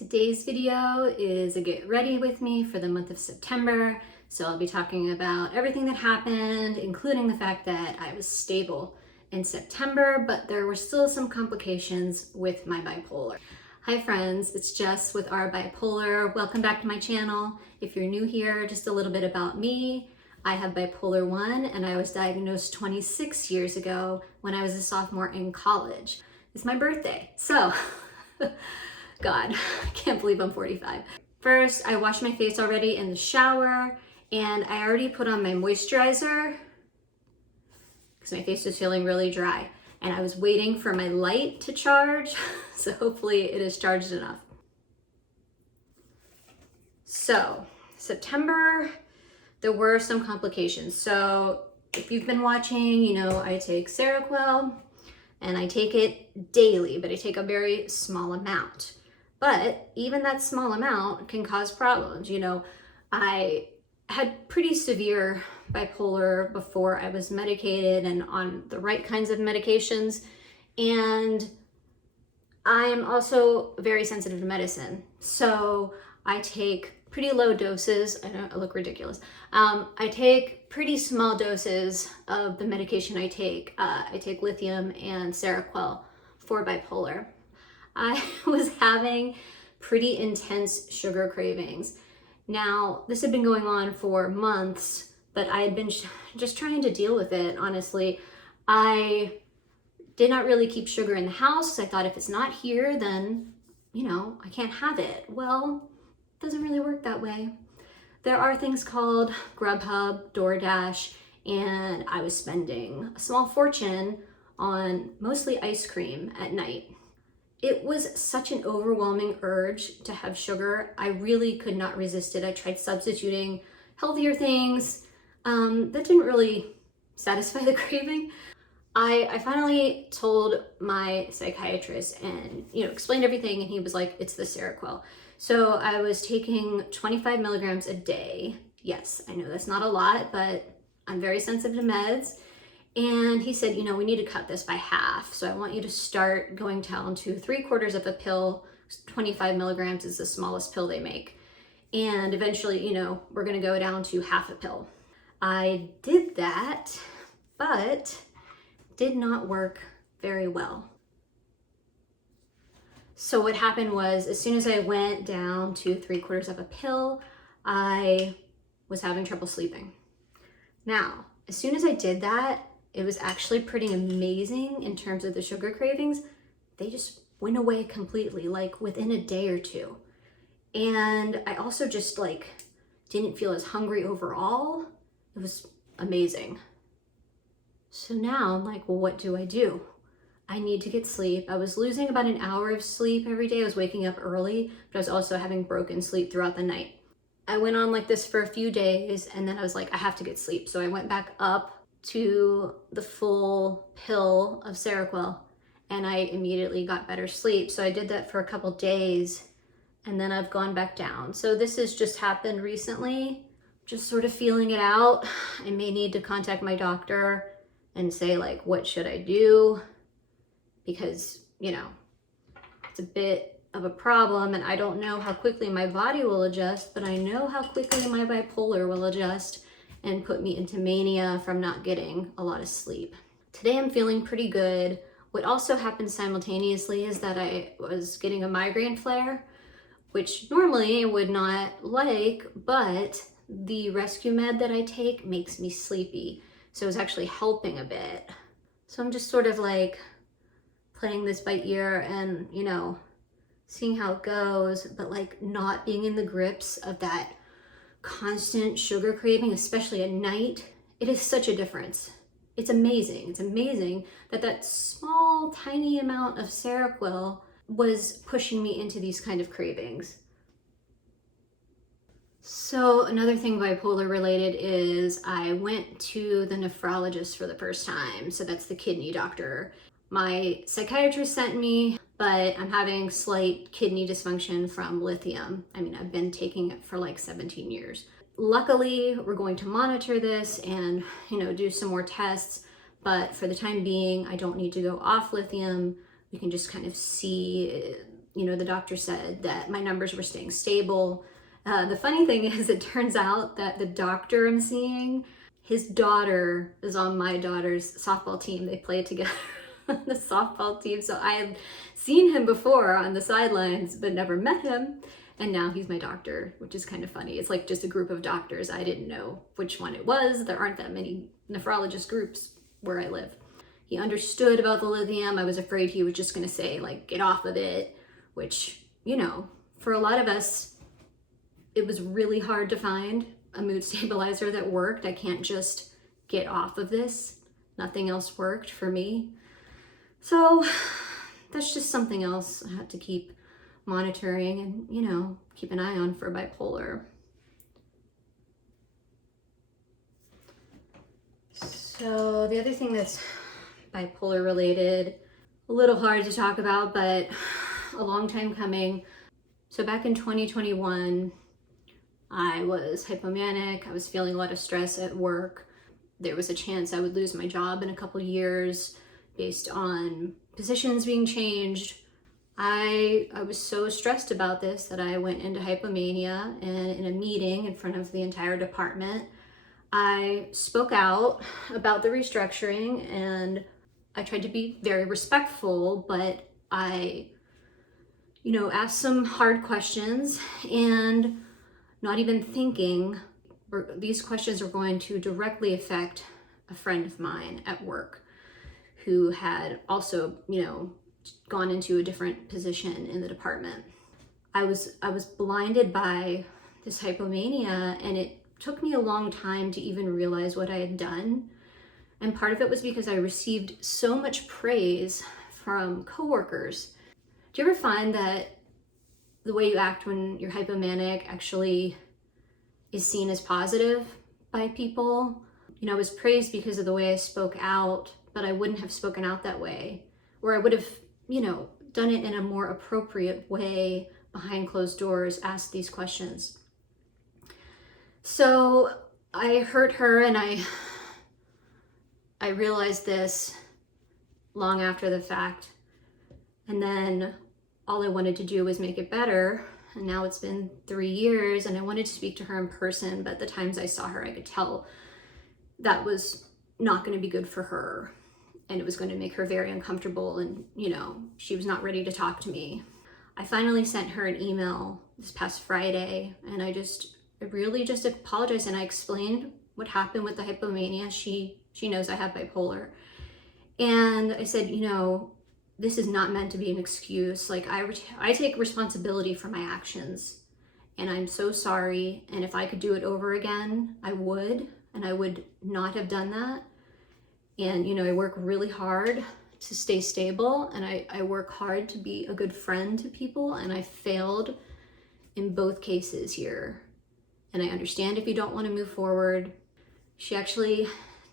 Today's video is a get ready with me for the month of September. So I'll be talking about everything that happened, including the fact that I was stable in September, but there were still some complications with my bipolar. Hi friends, it's Jess with Our Bipolar. Welcome back to my channel. If you're new here, just a little bit about me. I have bipolar 1 and I was diagnosed 26 years ago when I was a sophomore in college. It's my birthday, so God, I can't believe I'm 45. First, I washed my face already in the shower and I already put on my moisturizer because my face was feeling really dry. And I was waiting for my light to charge, so hopefully it is charged enough. So, September, there were some complications. So, if you've been watching, you know I take Seroquel, and I take it daily, but I take a very small amount. But even that small amount can cause problems. You know, I had pretty severe bipolar before I was medicated and on the right kinds of medications. And I'm also very sensitive to medicine. So I take pretty low doses. I know I look ridiculous. I take pretty small doses of the medication I take. I take lithium and Seroquel for bipolar. I was having pretty intense sugar cravings. Now, this had been going on for months, but I had been just trying to deal with it, honestly. I did not really keep sugar in the house. I thought if it's not here, then, you know, I can't have it. Well, it doesn't really work that way. There are things called Grubhub, DoorDash, and I was spending a small fortune on mostly ice cream at night. It was such an overwhelming urge to have sugar. I really could not resist it. I tried substituting healthier things. That didn't really satisfy the craving. I finally told my psychiatrist and, you know, explained everything, and he was like, it's the Seroquel. So I was taking 25 milligrams a day. Yes, I know that's not a lot, but I'm very sensitive to meds. And he said, you know, we need to cut this by half. So I want you to start going down to 3/4 of a pill. 25 milligrams is the smallest pill they make. And eventually, you know, we're going to go down to half a pill. I did that, but did not work very well. So what happened was, as soon as I went down to 3/4 of a pill, I was having trouble sleeping. Now, as soon as I did that, it was actually pretty amazing in terms of the sugar cravings. They just went away completely, like within a day or two. And I also just like didn't feel as hungry overall. It was amazing. So now I'm like, well, what do? I need to get sleep. I was losing about an hour of sleep every day. I was waking up early, but I was also having broken sleep throughout the night. I went on like this for a few days, and then I was like, I have to get sleep. So I went back up to the full pill of Seroquel, and I immediately got better sleep. So I did that for a couple days, and then I've gone back down. So this has just happened recently, just sort of feeling it out. I may need to contact my doctor and say like, what should I do? Because, you know, it's a bit of a problem, and I don't know how quickly my body will adjust, but I know how quickly my bipolar will adjust and put me into mania from not getting a lot of sleep. Today I'm feeling pretty good. What also happened simultaneously is that I was getting a migraine flare, which normally I would not like, but the rescue med that I take makes me sleepy. So it was actually helping a bit. So I'm just sort of like playing this by ear and, you know, seeing how it goes, but like not being in the grips of that constant sugar craving, especially at night. It is such a difference. It's amazing. It's amazing that that small, tiny amount of Seroquel was pushing me into these kind of cravings. So another thing bipolar related is I went to the nephrologist for the first time. So that's the kidney doctor. My psychiatrist sent me, but I'm having slight kidney dysfunction from lithium. I mean, I've been taking it for like 17 years. Luckily, we're going to monitor this and, you know, do some more tests, but for the time being, I don't need to go off lithium. We can just kind of see you know, the doctor said that my numbers were staying stable. The funny thing is, it turns out that the doctor I'm seeing, his daughter is on my daughter's softball team. They play together on the softball team. So I had seen him before on the sidelines, but never met him. And now he's my doctor, which is kind of funny. It's like just a group of doctors. I didn't know which one it was. There aren't that many nephrologist groups where I live. He understood about the lithium. I was afraid he was just going to say, like, get off of it, which, you know, for a lot of us, it was really hard to find a mood stabilizer that worked. I can't just get off of this. Nothing else worked for me. So that's just something else I had to keep monitoring and, you know, keep an eye on for bipolar. So the other thing that's bipolar related, a little hard to talk about, but a long time coming. So back in 2021, I was hypomanic. I was feeling a lot of stress at work. There was a chance I would lose my job in a couple years based on positions being changed. I was so stressed about this that I went into hypomania, and in a meeting in front of the entire department, I spoke out about the restructuring, and I tried to be very respectful, but I, you know, asked some hard questions, and not even thinking these questions are going to directly affect a friend of mine at work who had also, you know, gone into a different position in the department. I was blinded by this hypomania, and it took me a long time to even realize what I had done. And part of it was because I received so much praise from coworkers. Do you ever find that the way you act when you're hypomanic actually is seen as positive by people? You know, I was praised because of the way I spoke out, but I wouldn't have spoken out that way. Or I would have, you know, done it in a more appropriate way behind closed doors, asked these questions. So I hurt her, and I realized this long after the fact. And then all I wanted to do was make it better. And now it's been 3 years, and I wanted to speak to her in person, but the times I saw her, I could tell that was not going to be good for her. And it was going to make her very uncomfortable, and, you know, she was not ready to talk to me. I finally sent her an email this past Friday, and I really just apologized, and I explained what happened with the hypomania. She knows I have bipolar. And I said, you know, this is not meant to be an excuse. Like, I take responsibility for my actions, and I'm so sorry. And if I could do it over again, I would, and I would not have done that. And, you know, I work really hard to stay stable, and I work hard to be a good friend to people, and I failed in both cases here. And I understand if you don't want to move forward. She actually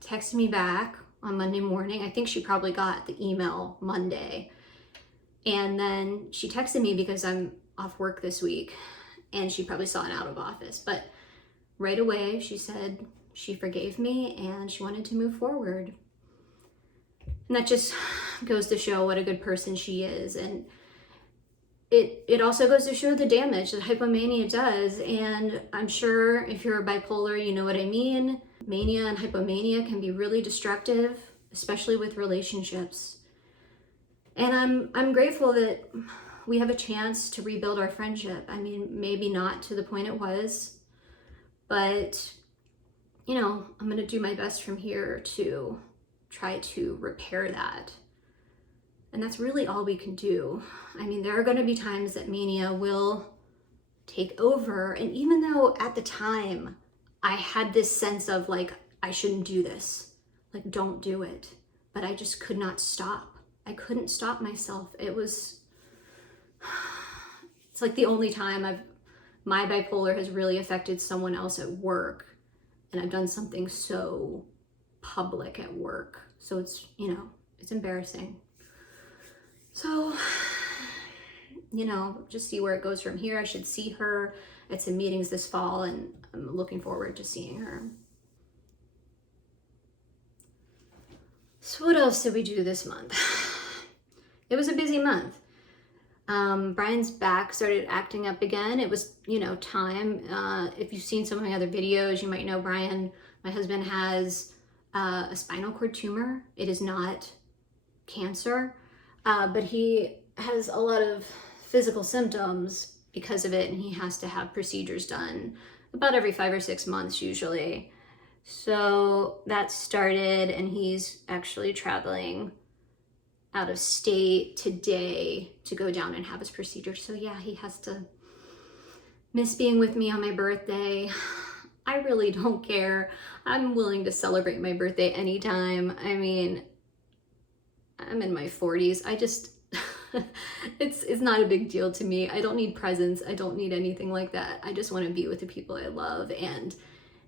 texted me back on Monday morning. I think she probably got the email Monday. And then she texted me because I'm off work this week, and she probably saw an out of office. But right away, she said she forgave me and she wanted to move forward. And that just goes to show what a good person she is. And it also goes to show the damage that hypomania does. And I'm sure if you're a bipolar, you know what I mean. Mania and hypomania can be really destructive, especially with relationships. And I'm grateful that we have a chance to rebuild our friendship. I mean, maybe not to the point it was, but, you know, I'm going to do my best from here to try to repair that. And that's really all we can do. I mean, there are going to be times that mania will take over. And even though at the time I had this sense of like, I shouldn't do this, like, don't do it, but I just could not stop. I couldn't stop myself. It's like the only time my bipolar has really affected someone else at work. And I've done something so public at work. So it's, you know, it's embarrassing. So, you know, just see where it goes from here. I should see her at some meetings this fall, and I'm looking forward to seeing her. So what else did we do this month? It was a busy month. Brian's back started acting up again. It was, you know, time. If you've seen some of my other videos, you might know Brian, my husband, has a spinal cord tumor. It is not cancer, but he has a lot of physical symptoms because of it, and he has to have procedures done about every 5 or 6 months usually. So that started, and he's actually traveling out of state today to go down and have his procedure. So yeah, he has to miss being with me on my birthday. I really don't care. I'm willing to celebrate my birthday anytime. I mean, I'm in my 40s. I just, it's not a big deal to me. I don't need presents. I don't need anything like that. I just want to be with the people I love. And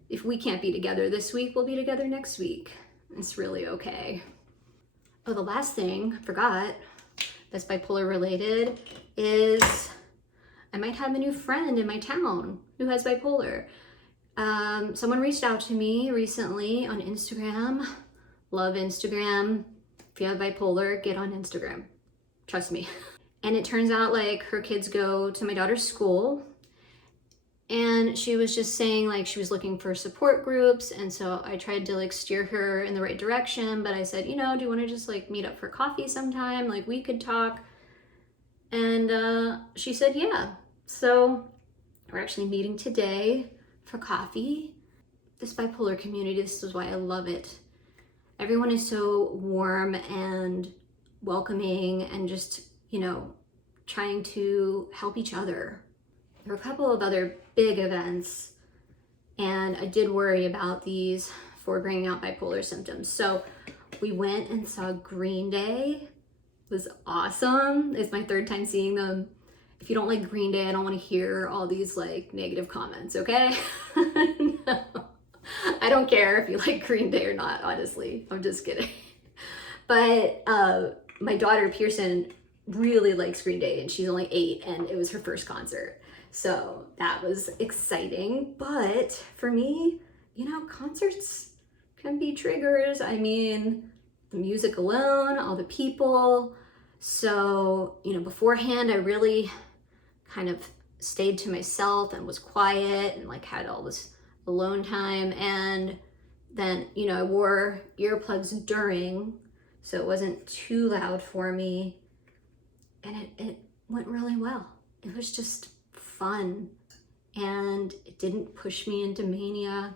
if we can't be together this week, we'll be together next week. It's really okay. Oh, the last thing I forgot that's bipolar related is I might have a new friend in my town who has bipolar. Someone reached out to me recently on Instagram. Love Instagram. If you have bipolar, get on Instagram. Trust me. And it turns out like her kids go to my daughter's school, and she was just saying like she was looking for support groups. And so I tried to like steer her in the right direction, but I said, you know, do you want to just like meet up for coffee sometime? Like we could talk. And she said, yeah. So we're actually meeting today for coffee. This bipolar community, this is why I love it. Everyone is so warm and welcoming and just, you know, trying to help each other. There were a couple of other big events, and I did worry about these for bringing out bipolar symptoms. So we went and saw Green Day. It was awesome. It's my 3rd time seeing them. If you don't like Green Day, I don't want to hear all these like negative comments, okay? No. I don't care if you like Green Day or not, honestly. I'm just kidding. But my daughter Pearson really likes Green Day, and she's only 8, and it was her first concert. So that was exciting. But for me, you know, concerts can be triggers. I mean, the music alone, all the people. So, you know, beforehand, I really kind of stayed to myself and was quiet and like had all this alone time. And then, you know, I wore earplugs during, so it wasn't too loud for me. And it went really well. It was just fun, and it didn't push me into mania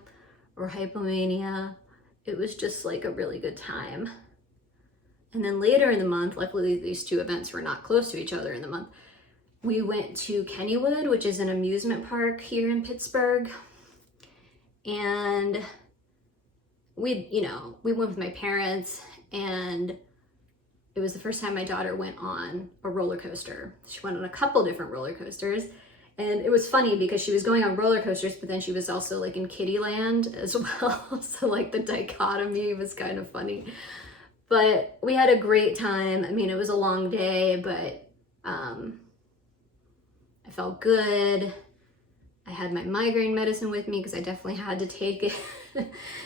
or hypomania. It was just like a really good time. And then later in the month, luckily these 2 events were not close to each other in the month, we went to Kennywood, which is an amusement park here in Pittsburgh. And we went with my parents, and it was the first time my daughter went on a roller coaster. She went on a couple different roller coasters, and it was funny because she was going on roller coasters, but then she was also like in Kiddieland as well. So like the dichotomy was kind of funny. But we had a great time. I mean, it was a long day, but I felt good. I had my migraine medicine with me because I definitely had to take it.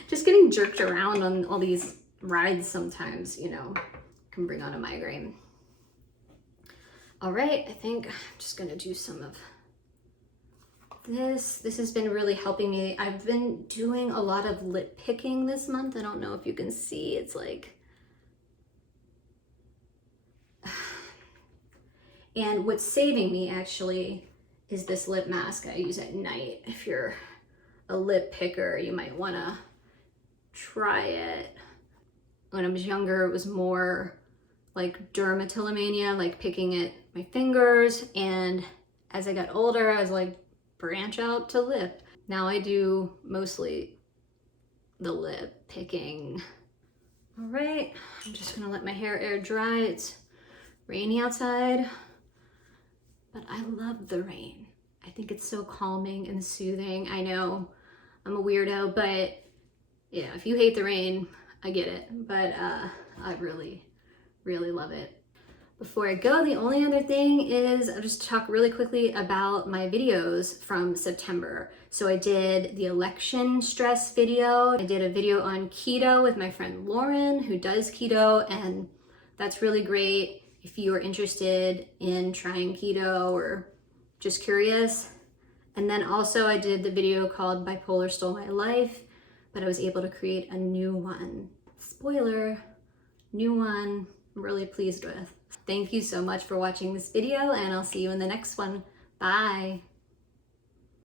Just getting jerked around on all these rides sometimes, you know, can bring on a migraine. All right, I think I'm just gonna do some of this. This has been really helping me. I've been doing a lot of lip picking this month. I don't know if you can see, it's like, and what's saving me actually is this lip mask I use at night. If you're a lip picker, you might wanna try it. When I was younger, it was more like dermatillomania, like picking at my fingers. And as I got older, I was like, branch out to lip. Now I do mostly the lip picking. All right, I'm just gonna let my hair air dry. It's rainy outside, but I love the rain. I think it's so calming and soothing. I know I'm a weirdo, but yeah, if you hate the rain, I get it. But I really, really love it. Before I go, the only other thing is I'll just talk really quickly about my videos from September. So I did the election stress video. I did a video on keto with my friend Lauren, who does keto, and that's really great. if you are interested in trying keto or just curious. And then also I did the video called Bipolar Stole My Life, but I was able to create a new one. Spoiler, new one I'm really pleased with. Thank you so much for watching this video, and I'll see you in the next one. Bye.